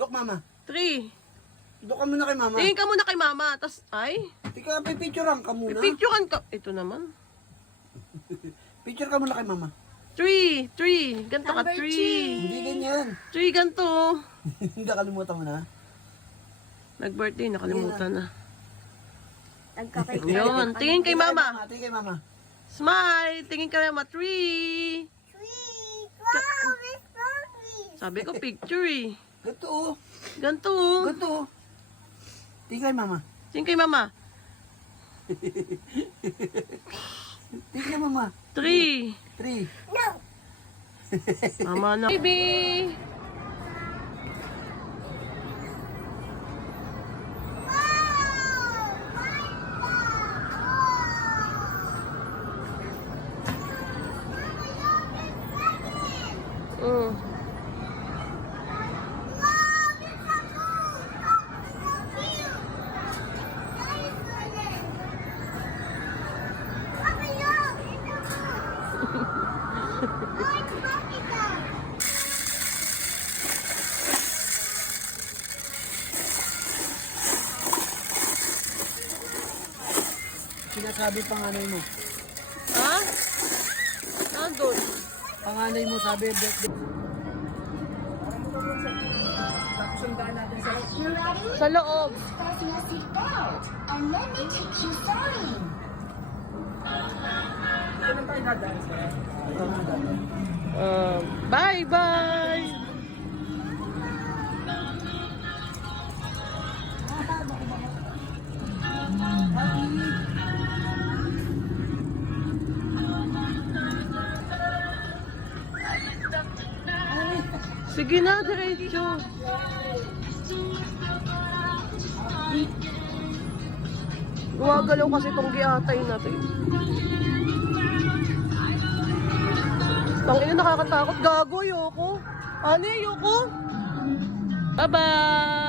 Look, mama. 3. Look ka muna kay mama. Tingin ka muna kay mama. Tas, ay, Tika, pipicturean ka muna. picturean ka. Ito naman. Picture ka muna kay mama. 3. Ganto ka, 3. Hindi ganyan. 3, ganto. Hindi kalimutan mo na. Nag-birthday, nakalimutan na. Nagkakay. Yun, tingin kay mama. Tingin kay mama. Smile, tingin kay mama. 3. Sabi ko, picture eh. Ganto oh. Ganto. Oh. Ganto oh. Tingin kay mama. Tingin kay mama. Tingin kay mama. 3. 3. Mama na. Baby. Mm. Sinasabi panganay mo. Ha? Nandun. Panganay mo sabi, birthday. You're ready? Sa loob. Fasten your seatbelt and let me take you flying. Bye-bye. Sige na, diretso. Gumagalaw kasi itong giatay natin. Tangina, nakakatakot. Gago, yoko. Ano, yoko? Bye-bye!